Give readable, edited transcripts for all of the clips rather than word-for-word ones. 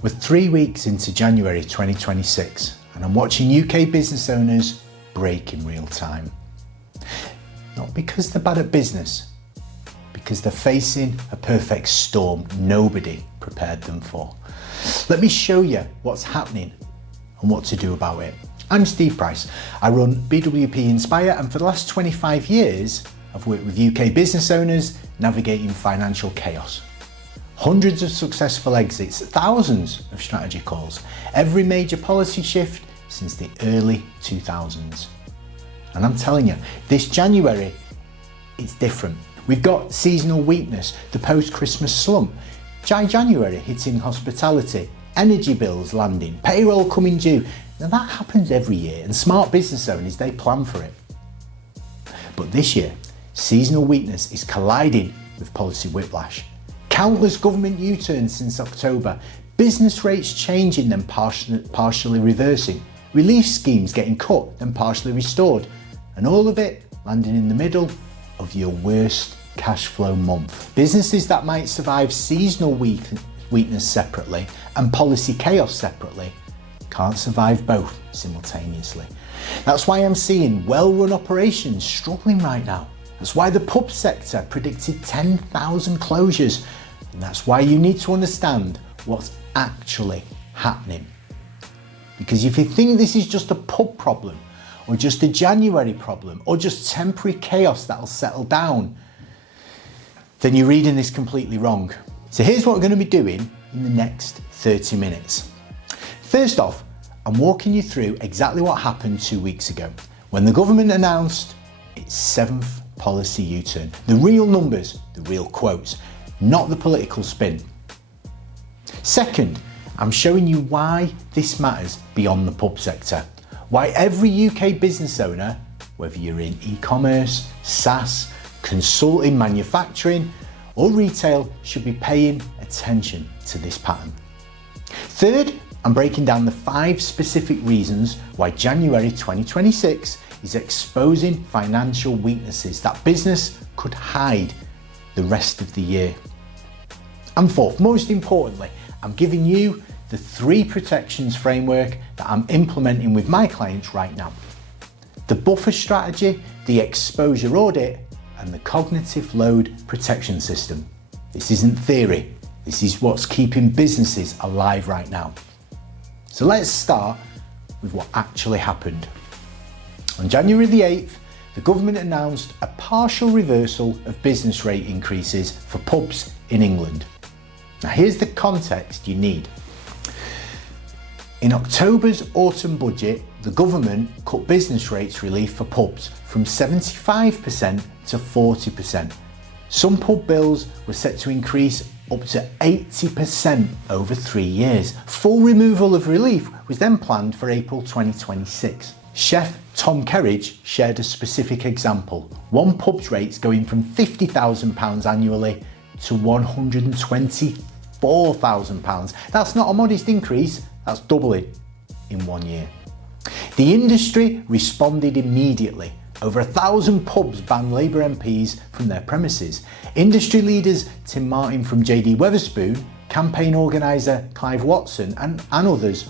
We're 3 weeks into January 2026 and I'm watching UK business owners break in real time. Not because they're bad at business, because they're facing a perfect storm nobody prepared them for. Let me show you what's happening and what to do about it. I'm Steve Price. I run BWP Inspire, and for the last 25 years, I've worked with UK business owners navigating financial chaos. Hundreds of successful exits, thousands of strategy calls, every major policy shift since the early 2000s. And I'm telling you, this January, it's different. We've got seasonal weakness, the post-Christmas slump, dry January hitting hospitality, energy bills landing, payroll coming due. Now that happens every year, and smart business owners, they plan for it. But this year, seasonal weakness is colliding with policy whiplash. Countless government U-turns since October, business rates changing then partially reversing, relief schemes getting cut then partially restored, and all of it landing in the middle of your worst cash flow month. Businesses that might survive seasonal weakness separately and policy chaos separately can't survive both simultaneously. That's why I'm seeing well-run operations struggling right now. That's why the pub sector predicted 10,000 closures. And that's why you need to understand what's actually happening. Because if you think this is just a pub problem, or just a January problem, or just temporary chaos that'll settle down, then you're reading this completely wrong. So here's what we're going to be doing in the next 30 minutes. First off, I'm walking you through exactly what happened 2 weeks ago, when the government announced its 7th policy U-turn. The real numbers, the real quotes, not the political spin. Second, I'm showing you why this matters beyond the pub sector. Why every UK business owner, whether you're in e-commerce, SaaS, consulting, manufacturing, or retail, should be paying attention to this pattern. Third, I'm breaking down the 5 specific reasons why January 2026 is exposing financial weaknesses that business could hide the rest of the year. And fourth, most importantly, I'm giving you the 3 protections framework that I'm implementing with my clients right now. The buffer strategy, the exposure audit, and the cognitive load protection system. This isn't theory. This is what's keeping businesses alive right now. So let's start with what actually happened. On January the 8th, the government announced a partial reversal of business rate increases for pubs in England. Now here's the context you need. In October's autumn budget, the government cut business rates relief for pubs from 75% to 40%. Some pub bills were set to increase up to 80% over 3 years. Full removal of relief was then planned for April 2026. Chef Tom Kerridge shared a specific example. One pub's rates going from £50,000 annually to £124,000. That's not a modest increase, that's doubling in 1 year. The industry responded immediately. Over 1,000 pubs banned Labour MPs from their premises. Industry leaders Tim Martin from JD Wetherspoon, campaign organiser Clive Watson and others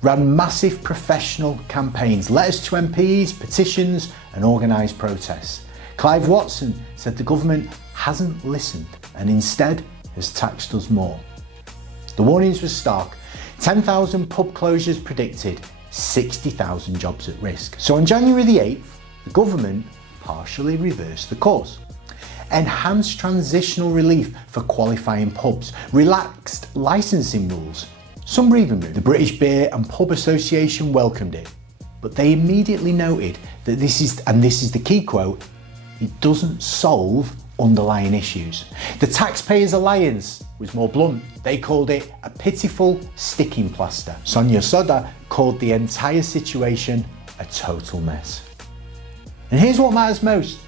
ran massive professional campaigns, letters to MPs, petitions and organised protests. Clive Watson said the government hasn't listened and instead has taxed us more. The warnings were stark. 10,000 pub closures predicted, 60,000 jobs at risk. So on January the 8th, the government partially reversed the course. Enhanced transitional relief for qualifying pubs, relaxed licensing rules, some breathing room. The British Beer and Pub Association welcomed it, but they immediately noted that this is the key quote, it doesn't solve underlying issues. The Taxpayers Alliance was more blunt. They called it a pitiful sticking plaster. Sonia Soda called the entire situation a total mess. And here's what matters most.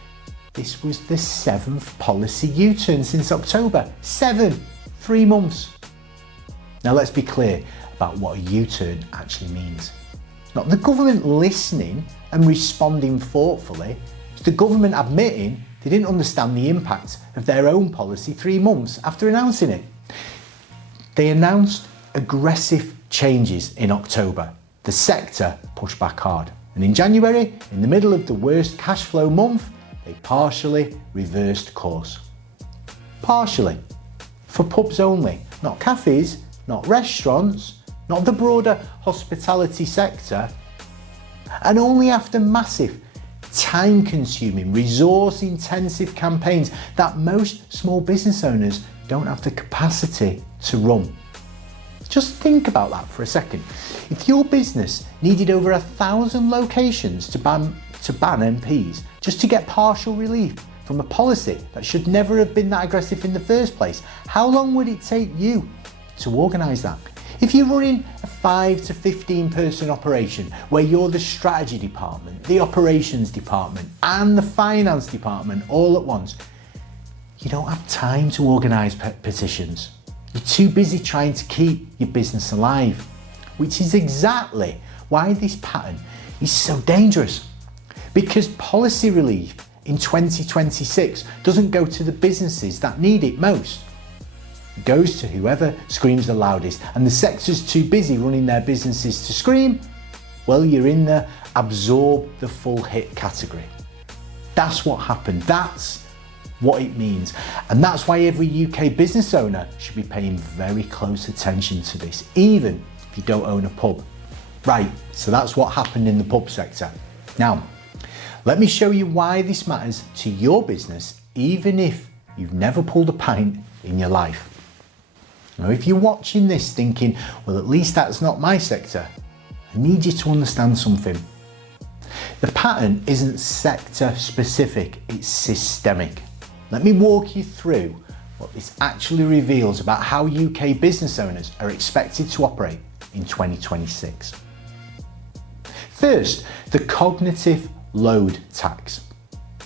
This was the 7th policy U-turn since October. 7, 3 months. Now let's be clear about what a U-turn actually means. Not the government listening and responding thoughtfully, it's the government admitting they didn't understand the impact of their own policy 3 months after announcing it. They announced aggressive changes in October, the sector pushed back hard. And in January, in the middle of the worst cash flow month, they partially reversed course. Partially. For pubs only, not cafes, not restaurants, not the broader hospitality sector, and only after massive, time-consuming, resource-intensive campaigns that most small business owners don't have the capacity to run. Just think about that for a second. If your business needed over 1,000 locations to ban MPs just to get partial relief from a policy that should never have been that aggressive in the first place, how long would it take you to organise that? If you're running a 5 to 15 person operation where you're the strategy department, the operations department and the finance department all at once, you don't have time to organise petitions. You're too busy trying to keep your business alive, which is exactly why this pattern is so dangerous. Because policy relief in 2026 doesn't go to the businesses that need it most. It goes to whoever screams the loudest, and the sector's too busy running their businesses to scream. Well, you're in the absorb the full hit category. That's what happened. That's what it means. And that's why every UK business owner should be paying very close attention to this, even if you don't own a pub. Right, so that's what happened in the pub sector. Now, let me show you why this matters to your business, even if you've never pulled a pint in your life. Now, if you're watching this thinking, well, at least that's not my sector, I need you to understand something. The pattern isn't sector specific, it's systemic. Let me walk you through what this actually reveals about how UK business owners are expected to operate in 2026. First, the cognitive load tax.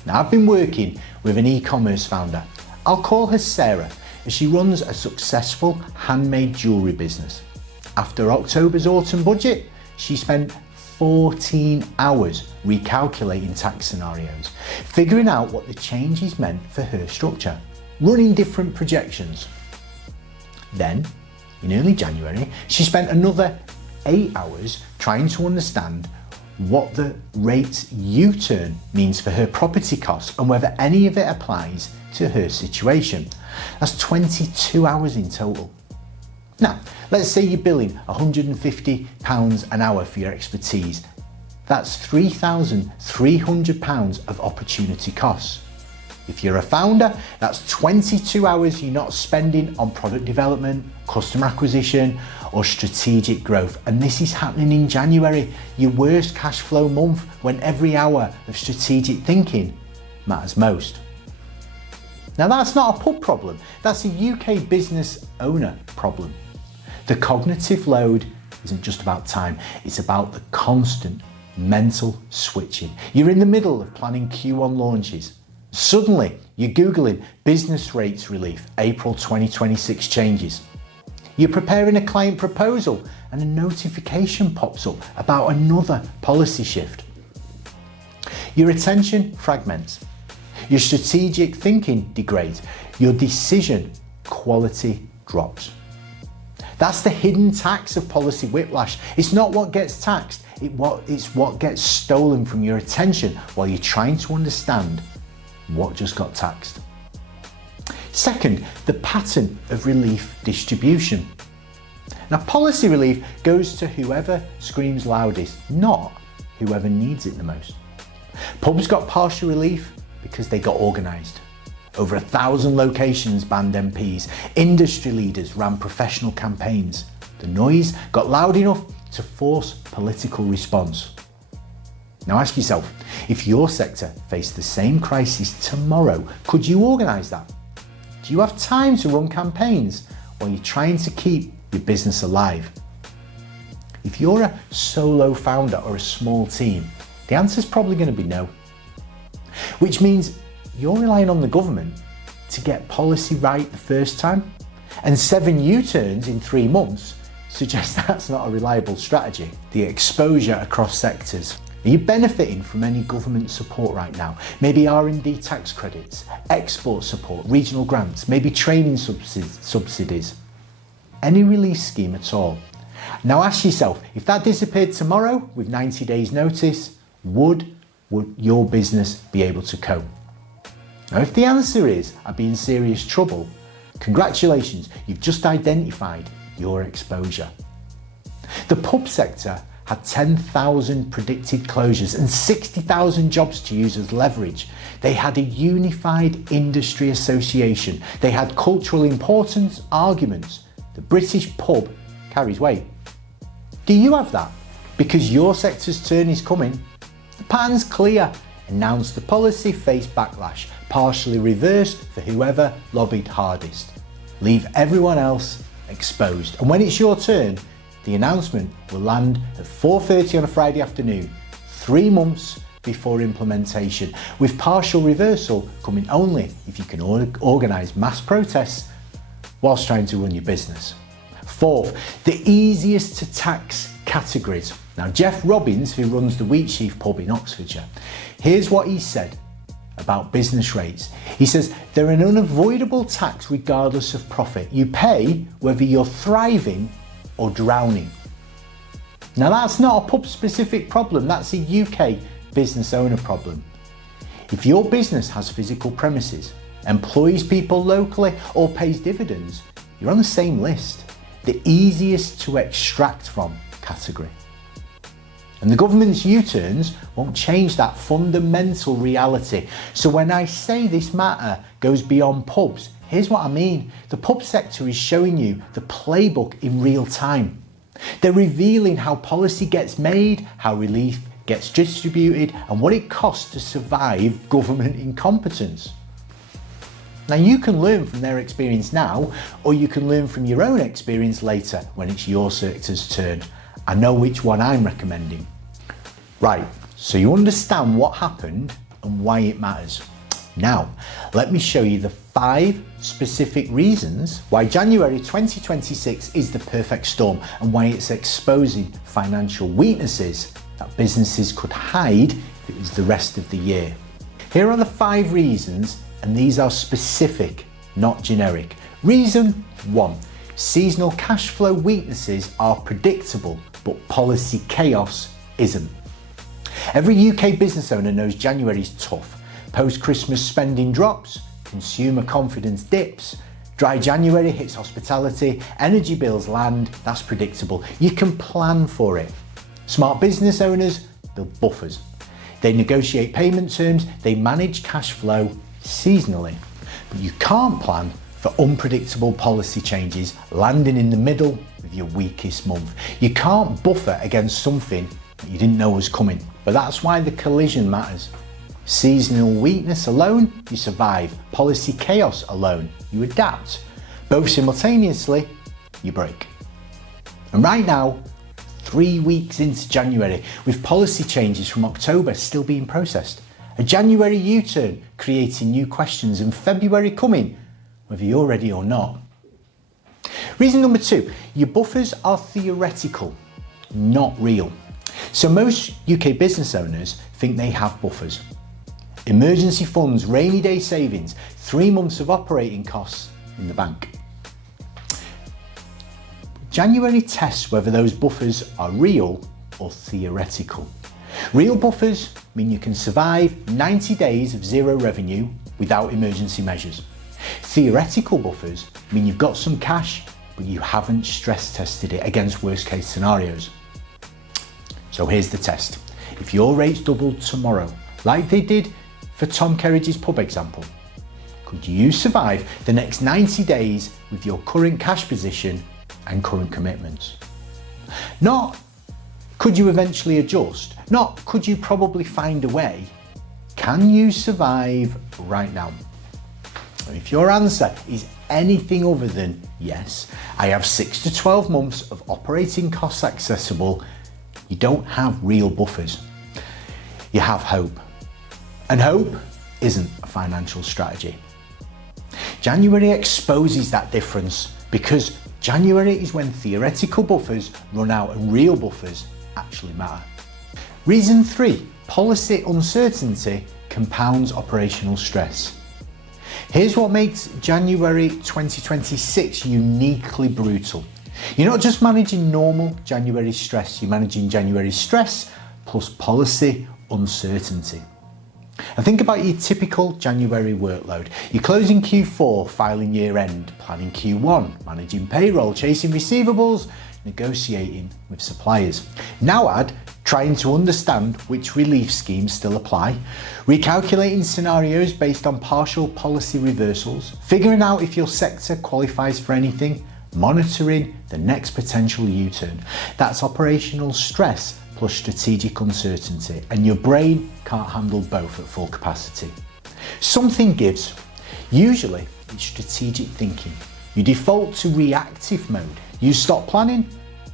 Now, I've been working with an e-commerce founder. I'll call her Sarah, as she runs a successful handmade jewellery business. After October's autumn budget, she spent 14 hours recalculating tax scenarios, figuring out what the changes meant for her structure, running different projections. Then, in early January, she spent another 8 hours trying to understand what the rates U-turn means for her property costs and whether any of it applies to her situation. That's 22 hours in total. Now, let's say you're billing £150 an hour for your expertise. That's £3,300 of opportunity costs. If you're a founder, that's 22 hours you're not spending on product development, customer acquisition, or strategic growth. And this is happening in January, your worst cash flow month, when every hour of strategic thinking matters most. Now, that's not a pub problem, that's a UK business owner problem. The cognitive load isn't just about time, it's about the constant mental switching. You're in the middle of planning Q1 launches. Suddenly, you're Googling business rates relief, April 2026 changes. You're preparing a client proposal and a notification pops up about another policy shift. Your attention fragments. Your strategic thinking degrades. Your decision quality drops. That's the hidden tax of policy whiplash. It's not what gets taxed, it's what gets stolen from your attention while you're trying to understand what just got taxed. Second, the pattern of relief distribution. Now, policy relief goes to whoever screams loudest, not whoever needs it the most. Pubs got partial relief because they got organised. Over 1,000 locations banned MPs. Industry leaders ran professional campaigns. The noise got loud enough to force political response. Now ask yourself, if your sector faced the same crisis tomorrow, could you organise that? Do you have time to run campaigns while you're trying to keep your business alive? If you're a solo founder or a small team, the answer's probably going to be no. Which means you're relying on the government to get policy right the first time, and 7 U-turns in 3 months suggests that's not a reliable strategy. The exposure across sectors. Are you benefiting from any government support right now? Maybe R&D tax credits, export support, regional grants, maybe training subsidies. any release scheme at all. Now ask yourself, if that disappeared tomorrow with 90 days notice, would your business be able to cope? Now if the answer is, I'd be in serious trouble, congratulations, you've just identified your exposure. The pub sector had 10,000 predicted closures and 60,000 jobs to use as leverage. They had a unified industry association. They had cultural importance arguments. The British pub carries weight. Do you have that? Because your sector's turn is coming. The pattern's clear. Announce the policy, face backlash. Partially reversed for whoever lobbied hardest. Leave everyone else exposed. And when it's your turn, the announcement will land at 4:30 on a Friday afternoon, 3 months before implementation, with partial reversal coming only if you can organise mass protests whilst trying to run your business. Fourth, the easiest to tax categories. Now, Jeff Robbins, who runs the Wheatsheaf pub in Oxfordshire, here's what he said about business rates. He says, they're an unavoidable tax regardless of profit. You pay whether you're thriving or drowning. Now that's not a pub specific problem, that's a UK business owner problem. If your business has physical premises, employs people locally or pays dividends, you're on the same list, the easiest to extract from category. And the government's U-turns won't change that fundamental reality. So when I say this matter goes beyond pubs, here's what I mean. The pub sector is showing you the playbook in real time. They're revealing how policy gets made, how relief gets distributed, and what it costs to survive government incompetence. Now you can learn from their experience now, or you can learn from your own experience later when it's your sector's turn. I know which one I'm recommending. Right, so you understand what happened and why it matters. Now, let me show you the 5 specific reasons why January 2026 is the perfect storm and why it's exposing financial weaknesses that businesses could hide if it was the rest of the year. Here are the 5 reasons, and these are specific, not generic. Reason 1, seasonal cash flow weaknesses are predictable, but policy chaos isn't. Every UK business owner knows January is tough. Post-Christmas spending drops, consumer confidence dips, dry January hits hospitality, energy bills land, that's predictable. You can plan for it. Smart business owners build buffers. They negotiate payment terms, they manage cash flow seasonally. But you can't plan for unpredictable policy changes landing in the middle of your weakest month. You can't buffer against something that you didn't know was coming. But that's why the collision matters. Seasonal weakness alone, you survive. Policy chaos alone, you adapt. Both simultaneously, you break. And right now, 3 weeks into January, with policy changes from October still being processed, a January U-turn creating new questions, and February coming, whether you're ready or not. Reason number 2, your buffers are theoretical, not real. So most UK business owners think they have buffers. Emergency funds, rainy day savings, 3 months of operating costs in the bank. January tests whether those buffers are real or theoretical. Real buffers mean you can survive 90 days of zero revenue without emergency measures. Theoretical buffers mean you've got some cash, but you haven't stress tested it against worst case scenarios. So here's the test. If your rates doubled tomorrow, like they did for Tom Kerridge's pub example, could you survive the next 90 days with your current cash position and current commitments? Not could you eventually adjust, not could you probably find a way. Can you survive right now? If your answer is anything other than yes, I have 6 to 12 months of operating costs accessible, you don't have real buffers. You have hope. And hope isn't a financial strategy. January exposes that difference because January is when theoretical buffers run out and real buffers actually matter. Reason 3, policy uncertainty compounds operational stress. Here's what makes January 2026 uniquely brutal. You're not just managing normal January stress, you're managing January stress plus policy uncertainty. And think about your typical January workload. You're closing Q4, filing year end, planning Q1, managing payroll, chasing receivables, negotiating with suppliers. Now add trying to understand which relief schemes still apply, recalculating scenarios based on partial policy reversals, figuring out if your sector qualifies for anything, monitoring the next potential U-turn. That's operational stress plus strategic uncertainty, and your brain can't handle both at full capacity. Something gives. Usually it's strategic thinking. You default to reactive mode. You stop planning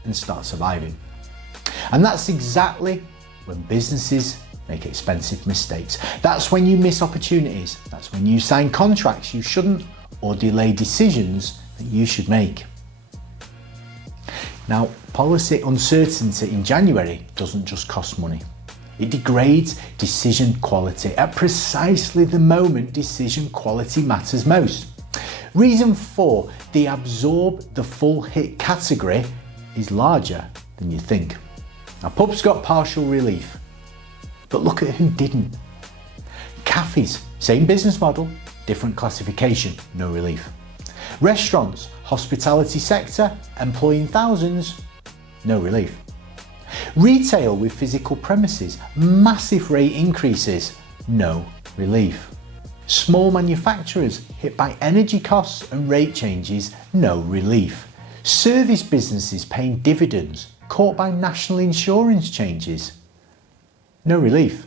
and start surviving. And that's exactly when businesses make expensive mistakes. That's when you miss opportunities. That's when you sign contracts you shouldn't or delay decisions that you should make. Now, policy uncertainty in January doesn't just cost money. It degrades decision quality at precisely the moment decision quality matters most. Reason 4, the absorb the full hit category is larger than you think. Now, pubs got partial relief, but look at who didn't. Cafes, same business model, different classification, no relief. Restaurants, hospitality sector, employing thousands, no relief. Retail with physical premises, massive rate increases, no relief. Small manufacturers hit by energy costs and rate changes, no relief. Service businesses paying dividends, caught by national insurance changes, no relief.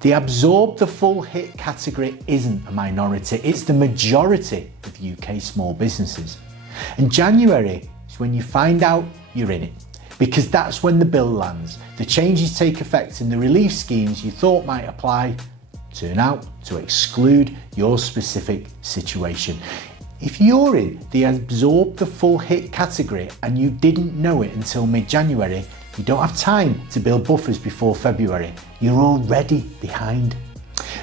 The absorb the full hit category isn't a minority, it's the majority of UK small businesses. And January is when you find out you're in it, because that's when the bill lands, the changes take effect, and the relief schemes you thought might apply turn out to exclude your specific situation. If you're in the absorb the full hit category and you didn't know it until mid-January, you don't have time to build buffers before February. You're already behind.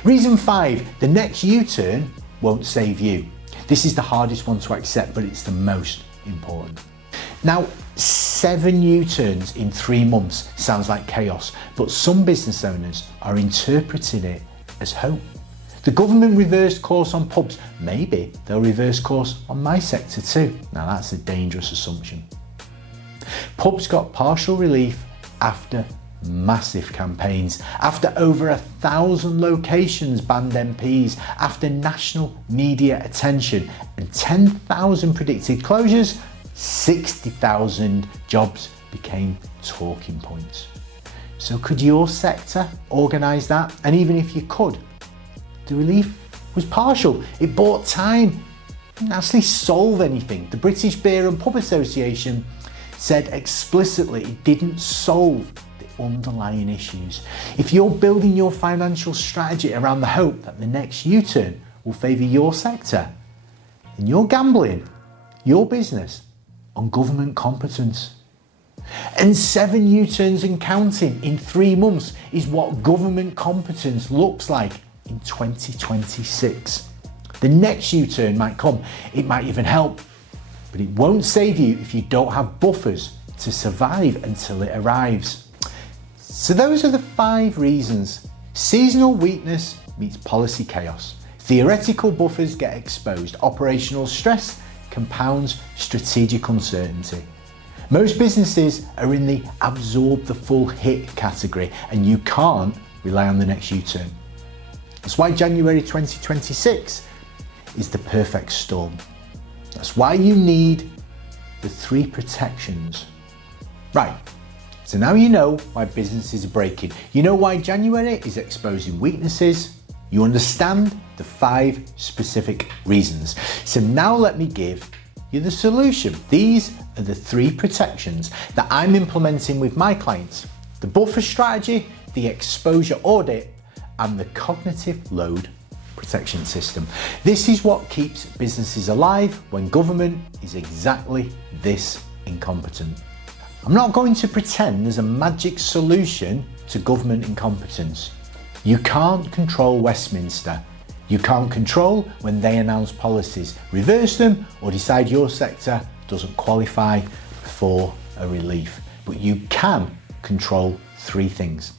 Reason 5, the next U-turn won't save you. This is the hardest one to accept, but it's the most important. Now, 7 U-turns in 3 months sounds like chaos, but some business owners are interpreting it as hope. The government reversed course on pubs. Maybe they'll reverse course on my sector too. Now that's a dangerous assumption. Pubs got partial relief after massive campaigns, after over 1,000 locations banned MPs, after national media attention and 10,000 predicted closures, 60,000 jobs became talking points. So could your sector organise that? And even if you could, the relief was partial. It bought time. It didn't actually solve anything. The British Beer and Pub Association said explicitly it didn't solve the underlying issues. If you're building your financial strategy around the hope that the next U-turn will favour your sector, then you're gambling your business on government competence. And 7 U-turns and counting in 3 months is what government competence looks like in 2026. The next U-turn might come, it might even help, but it won't save you if you don't have buffers to survive until it arrives. So those are the 5 reasons. Seasonal weakness meets policy chaos. Theoretical buffers get exposed. Operational stress compounds strategic uncertainty. Most businesses are in the absorb the full hit category, and you can't rely on the next U-turn. That's why January 2026 is the perfect storm. That's why you need the 3 protections. Right, so now you know why businesses are breaking. You know why January is exposing weaknesses. You understand the 5 specific reasons. So now let me give you the solution. These are the 3 protections that I'm implementing with my clients: the buffer strategy, the exposure audit, and the cognitive load protection system. This is what keeps businesses alive when government is exactly this incompetent. I'm not going to pretend there's a magic solution to government incompetence. You can't control Westminster. You can't control when they announce policies, reverse them, or decide your sector doesn't qualify for a relief, but you can control 3 things.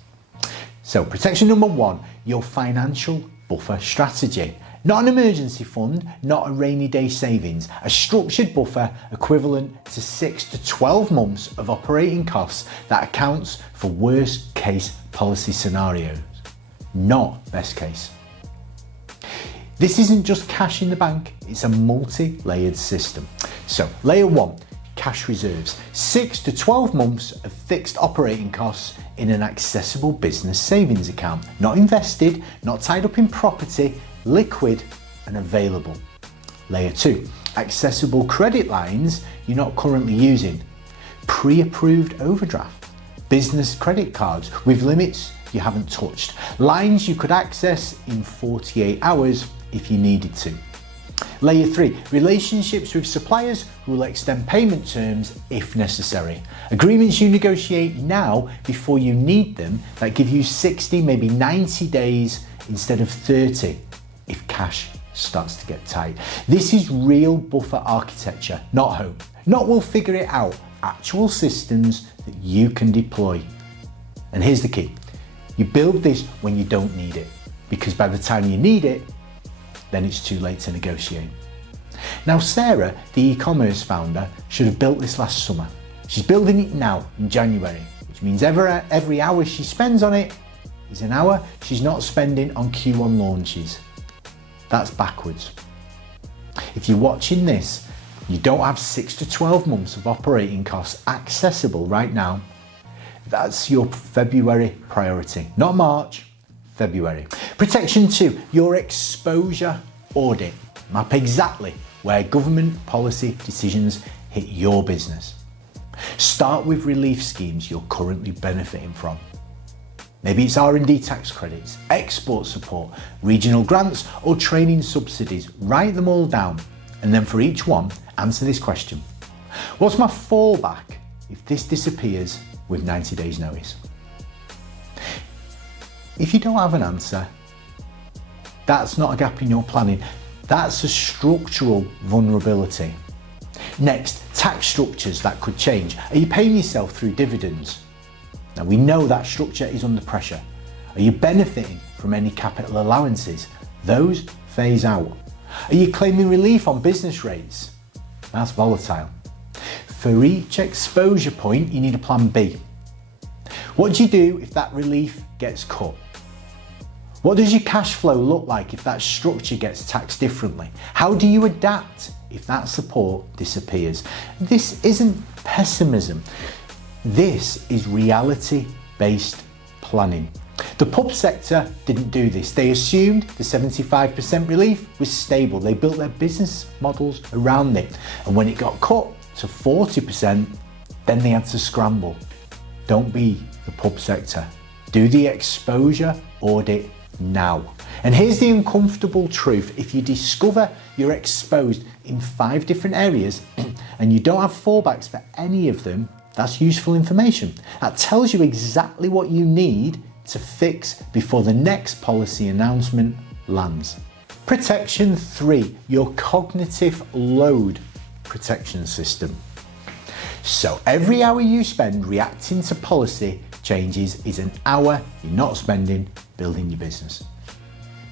So protection number 1, your financial buffer strategy. Not an emergency fund, not a rainy day savings, a structured buffer equivalent to 6 to 12 months of operating costs that accounts for worst case policy scenarios, not best case. This isn't just cash in the bank, it's a multi-layered system. So layer 1, cash reserves, 6 to 12 months of fixed operating costs in an accessible business savings account, not invested, not tied up in property, liquid and available. Layer 2, accessible credit lines you're not currently using, pre-approved overdraft, business credit cards with limits you haven't touched, lines you could access in 48 hours if you needed to. Layer 3, relationships with suppliers who will extend payment terms if necessary. Agreements you negotiate now before you need them that give you 60, maybe 90 days instead of 30 if cash starts to get tight. This is real buffer architecture, not hope. Not we'll figure it out, actual systems that you can deploy. And here's the key, you build this when you don't need it, because by the time you need it, then it's too late to negotiate. Now Sarah, the e-commerce founder, should have built this last summer. She's building it now in January, which means every hour she spends on it is an hour she's not spending on Q1 launches. That's backwards. If you're watching this, you don't have 6 to 12 months of operating costs accessible right now. That's your February priority, not March, February. Protection 2, your exposure audit. Map exactly where government policy decisions hit your business. Start with relief schemes you're currently benefiting from. Maybe it's R&D tax credits, export support, regional grants or training subsidies. Write them all down and then for each one, answer this question. What's my fallback if this disappears with 90 days notice? If you don't have an answer, that's not a gap in your planning. That's a structural vulnerability. Next, tax structures that could change. Are you paying yourself through dividends? Now we know that structure is under pressure. Are you benefiting from any capital allowances? Those phase out. Are you claiming relief on business rates? That's volatile. For each exposure point, you need a plan B. What do you do if that relief gets cut? What does your cash flow look like if that structure gets taxed differently? How do you adapt if that support disappears? This isn't pessimism. This is reality-based planning. The pub sector didn't do this. They assumed the 75% relief was stable. They built their business models around it. And when it got cut to 40%, then they had to scramble. Don't be the pub sector. Do the exposure audit now. And here's the uncomfortable truth. If you discover you're exposed in 5 different areas and you don't have fallbacks for any of them, that's useful information. That tells you exactly what you need to fix before the next policy announcement lands. Protection 3, your cognitive load protection system. So every hour you spend reacting to policy changes is an hour you're not spending building your business.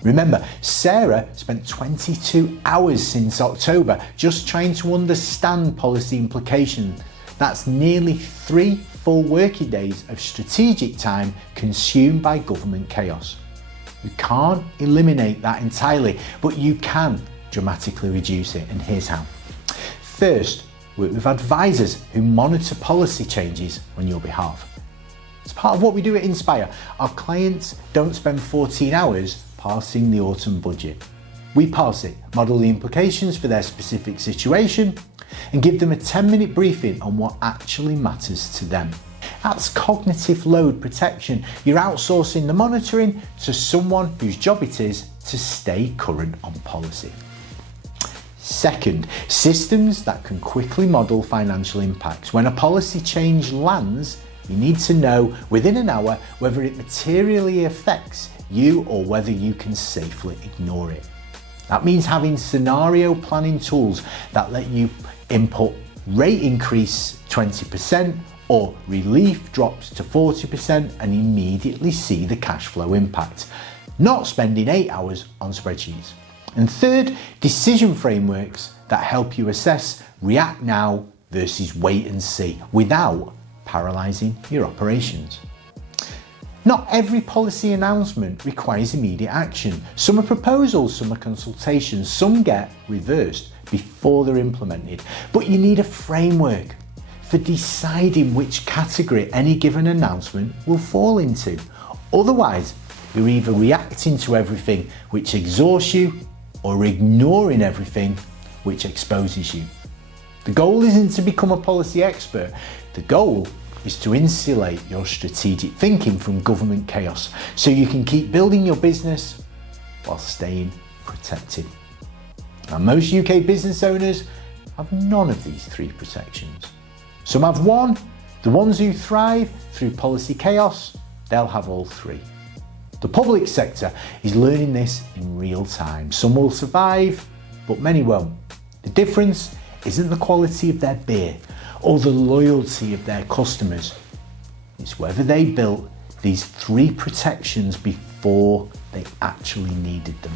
Remember, Sarah spent 22 hours since October just trying to understand policy implications. That's nearly 3 full working days of strategic time consumed by government chaos. You can't eliminate that entirely, but you can dramatically reduce it, and here's how. First, work with advisors who monitor policy changes on your behalf. It's part of what we do at Inspire. Our clients don't spend 14 hours parsing the autumn budget. We parse it, model the implications for their specific situation, and give them a 10-minute briefing on what actually matters to them. That's cognitive load protection. You're outsourcing the monitoring to someone whose job it is to stay current on policy. Second, systems that can quickly model financial impacts. When a policy change lands, you need to know within an hour whether it materially affects you or whether you can safely ignore it. That means having scenario planning tools that let you input rate increase 20%, or relief drops to 40% and immediately see the cash flow impact, not spending 8 hours on spreadsheets. And third, decision frameworks that help you assess react now versus wait and see without paralysing your operations. Not every policy announcement requires immediate action. Some are proposals, some are consultations, some get reversed before they're implemented. But you need a framework for deciding which category any given announcement will fall into. Otherwise, you're either reacting to everything which exhausts you or ignoring everything which exposes you. The goal isn't to become a policy expert. The goal is to insulate your strategic thinking from government chaos so you can keep building your business while staying protected. Now, most UK business owners have none of these three protections. Some have one. The ones who thrive through policy chaos, they'll have all three. The public sector is learning this in real time. Some will survive, but many won't. The difference isn't the quality of their beer or the loyalty of their customers. It's whether they built these three protections before they actually needed them.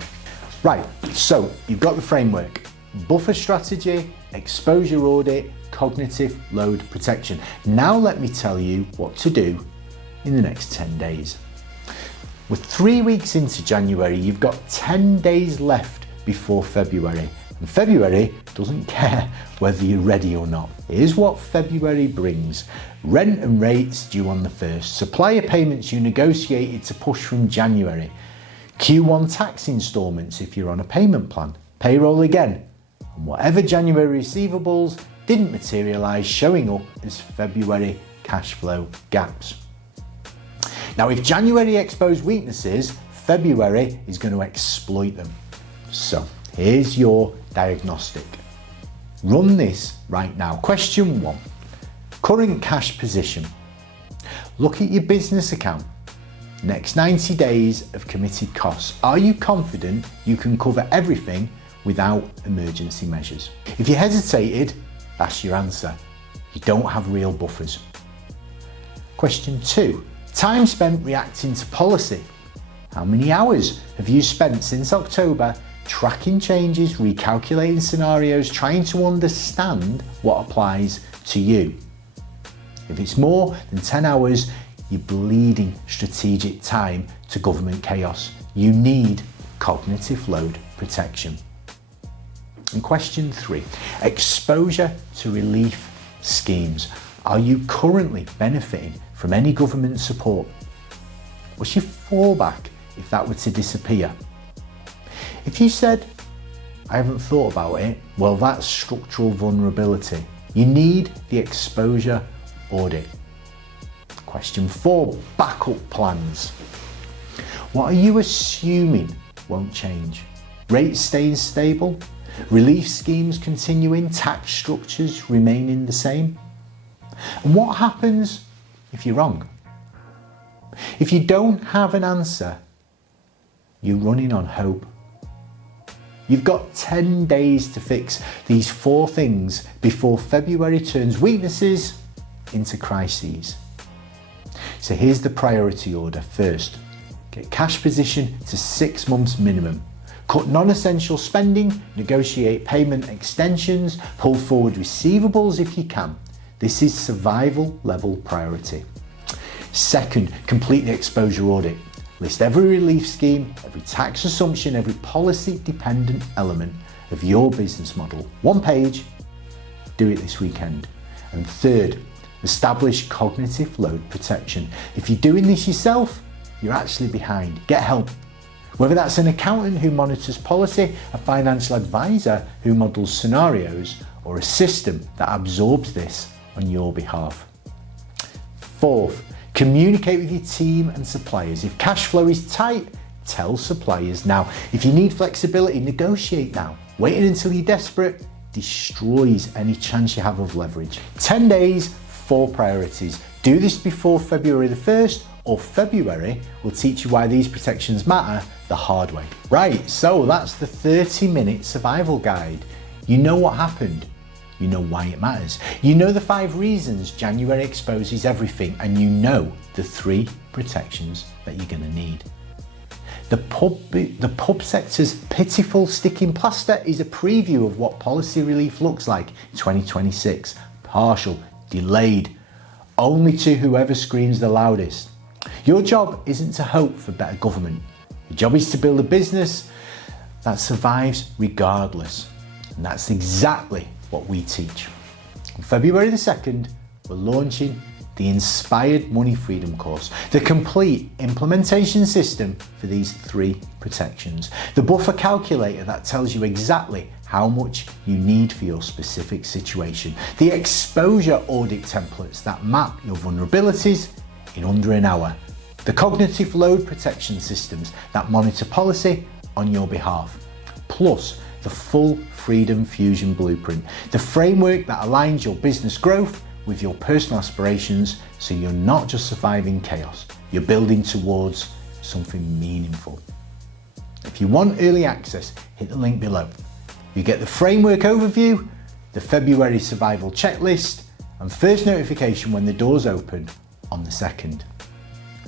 Right, so you've got the framework: buffer strategy, exposure audit, cognitive load protection. Now let me tell you what to do in the next 10 days. With 3 weeks into January, you've got 10 days left before February. And February doesn't care whether you're ready or not. Here's what February brings: rent and rates due on the 1st, supplier payments you negotiated to push from January, Q1 tax instalments if you're on a payment plan, payroll again, and whatever January receivables didn't materialise showing up as February cash flow gaps. Now, if January exposed weaknesses, February is going to exploit them. So here's your diagnostic. Run this right now. Question 1, current cash position. Look at your business account. Next 90 days of committed costs. Are you confident you can cover everything without emergency measures? If you hesitated, that's your answer. You don't have real buffers. Question 2, time spent reacting to policy. How many hours have you spent since October tracking changes, recalculating scenarios, trying to understand what applies to you? If it's more than 10 hours, you're bleeding strategic time to government chaos. You need cognitive load protection. And question 3, exposure to relief schemes. Are you currently benefiting from any government support? What's your fallback if that were to disappear? If you said, I haven't thought about it, well, that's structural vulnerability. You need the exposure audit. Question 4, backup plans. What are you assuming won't change? Rates staying stable? Relief schemes continuing? Tax structures remaining the same? And what happens if you're wrong? If you don't have an answer, you're running on hope. You've got 10 days to fix these 4 things before February turns weaknesses into crises. So here's the priority order. First, get cash position to 6 months minimum. Cut non-essential spending, negotiate payment extensions, pull forward receivables if you can. This is survival level priority. Second, complete the exposure audit. List every relief scheme, every tax assumption, every policy dependent element of your business model. 1 page, do it this weekend. And third, establish cognitive load protection. If you're doing this yourself, you're actually behind. Get help. Whether that's an accountant who monitors policy, a financial advisor who models scenarios, or a system that absorbs this on your behalf. Fourth, communicate with your team and suppliers. If cash flow is tight, tell suppliers now. If you need flexibility, negotiate now. Waiting until you're desperate destroys any chance you have of leverage. 10 days, 4 priorities. Do this before February the 1st, or February will teach you why these protections matter the hard way. Right, so that's the 30-minute survival guide. You know what happened. You know why it matters. You know the 5 reasons January exposes everything, and you know the 3 protections that you're going to need. The pub sector's pitiful sticking plaster is a preview of what policy relief looks like in 2026. Partial, delayed, only to whoever screams the loudest. Your job isn't to hope for better government. Your job is to build a business that survives regardless. And that's exactly what we teach. On February the 2nd, we're launching the Inspired Money Freedom course, the complete implementation system for these 3 protections. The buffer calculator that tells you exactly how much you need for your specific situation. The exposure audit templates that map your vulnerabilities in under an hour. The cognitive load protection systems that monitor policy on your behalf. Plus, the full Freedom Fusion blueprint, the framework that aligns your business growth with your personal aspirations, so you're not just surviving chaos, you're building towards something meaningful. If you want early access, hit the link below. You get the framework overview, the February survival checklist, and first notification when the doors open on the 2nd.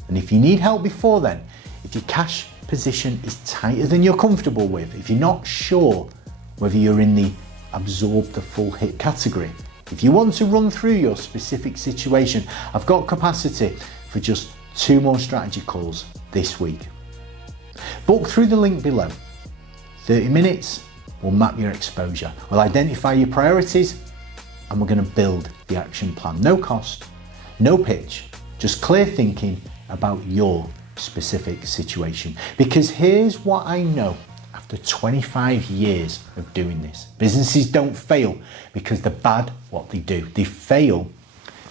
And if you need help before then, if your cash position is tighter than you're comfortable with, if you're not sure whether you're in the absorb the full hit category, if you want to run through your specific situation, I've got capacity for just 2 more strategy calls this week. Book through the link below. 30 minutes, we'll map your exposure, we'll identify your priorities, and we're going to build the action plan. No cost, no pitch, just clear thinking about your specific situation. Because here's what I know after 25 years of doing this. Businesses don't fail because they're bad at what they do. They fail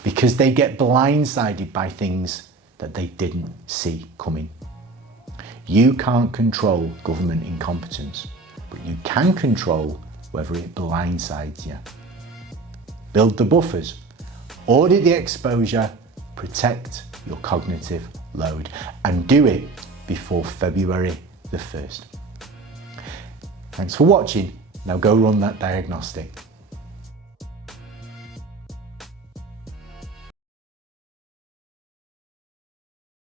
because they get blindsided by things that they didn't see coming. You can't control government incompetence, but you can control whether it blindsides you. Build the buffers, audit the exposure, protect your cognitive load, and do it before February the 1st. Thanks for watching. Now go run that diagnostic.